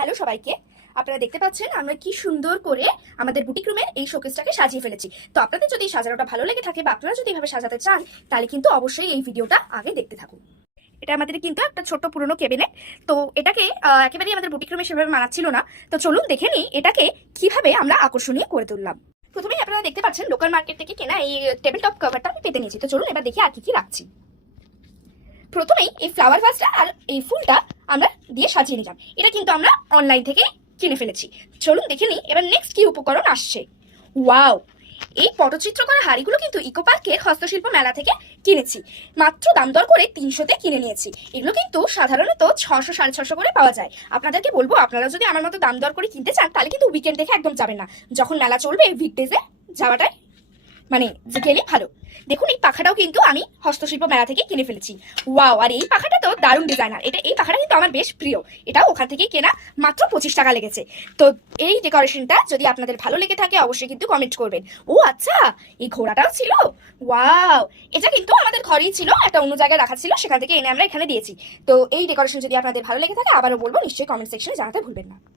Hello সবাইকে। আপনারা দেখতে পাচ্ছেন আমরা কি সুন্দর করে আমাদের বুটিক রুমের এই শোকেসটাকে সাজিয়ে ফেলেছি। তো আপনাদের যদি এই সাজানোটা ভালো লেগে থাকে বা আপনারা যদি এইভাবে সাজাতে চান তাহলে কিন্তু অবশ্যই এই ভিডিওটা আগে দেখতে থাকুন। এটা আমাদের কিন্তু একটা ছোট্ট পুরনো কেবিনেট। তো এটাকে একেবারেই আমাদের বুটিক রুমে সেভাবে মানাচ্ছিল না। তো চলুন দেখে নিই এটাকে কিভাবে আমরা আকর্ষণীয় করে তুললাম। প্রথমেই আপনারা দেখতে পাচ্ছেন লোকাল মার্কেট থেকে কেনা এই টেবিল টপ কভারটা আমি পেতে নিয়েছি। তো চলুন এবার দেখি আর কি কি রাখছি। প্রথমেই এই ফ্লাওয়ার ভাসটা আর এই ফুলটা আমরা দিয়ে সাজিয়ে নিলাম। এটা কিন্তু আমরা অনলাইন থেকে কিনে ফেলেছি। চলুন দেখে নিই এবার নেক্সট কি উপকরণ আসছে। ওয়াও, এই পটচিত্র করা হাড়িগুলো কিন্তু ইকো পার্কের হস্তশিল্প মেলা থেকে কিনেছি। মাত্র দাম দর করে 300-তে কিনে নিয়েছি। এগুলো কিন্তু সাধারণত 600-650 করে পাওয়া যায়। আপনাদেরকে বলবো আপনারা যদি আমার মতো দাম দর করে কিনতে চান তাহলে কিন্তু উইকেন্ড দেখে একদম যাবেন না, যখন মেলা চলবে উইকডেজে যাওয়াটাই গেলে ভালো। দেখুন এই পাখাটাও কিন্তু আমি হস্তশিল্প মেলা থেকে কিনে ফেলেছি। ওয়াও, আর এই পাখাটা তো দারুণ ডিজাইনার। এই পাখাটা কিন্তু আমার বেশ প্রিয়। এটাও ওখান থেকে কেনা, মাত্র 25 টাকা লেগেছে। তো এই ডেকোরেশনটা যদি আপনাদের ভালো লেগে থাকে অবশ্যই কিন্তু কমেন্ট করবেন। ও আচ্ছা, এই ঘোড়াটাও ছিল। ওয়াও, এটা কিন্তু আমাদের ঘরেই ছিল, একটা অন্য জায়গায় রাখা ছিল, সেখান থেকে এনে আমরা এখানে দিয়েছি। তো এই ডেকোরেশন যদি আপনাদের ভালো লেগে থাকে আবারও বলবো, নিশ্চয়ই কমেন্ট সেকশনে জানাতে ভুলবেন না।